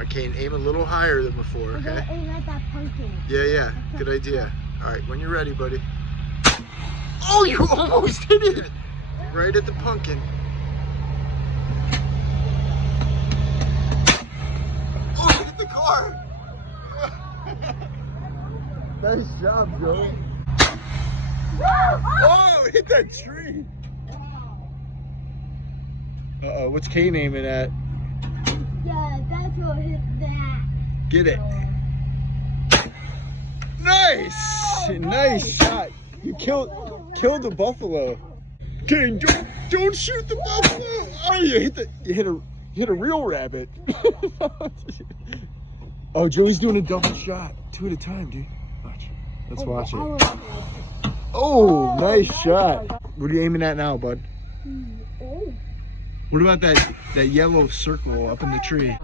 right, Kane, aim a little higher than before, okay? Aim at that pumpkin. Yeah. Good idea. All right, when you're ready, buddy. Oh, you almost hit it! Right at the pumpkin. Oh, you hit the car! Nice job, Joey. Oh, hit that tree. Uh-oh, what's Kane aiming at? Yeah, that's what hit that. Get it. Nice! Nice shot. You killed the buffalo. Kane, don't shoot the buffalo. Oh, you hit a real rabbit. Oh, Joey's doing a double shot. 2 at a time, dude. Watch. Let's watch it. Oh, nice shot. What are you aiming at now, bud? What about that yellow circle up in the tree?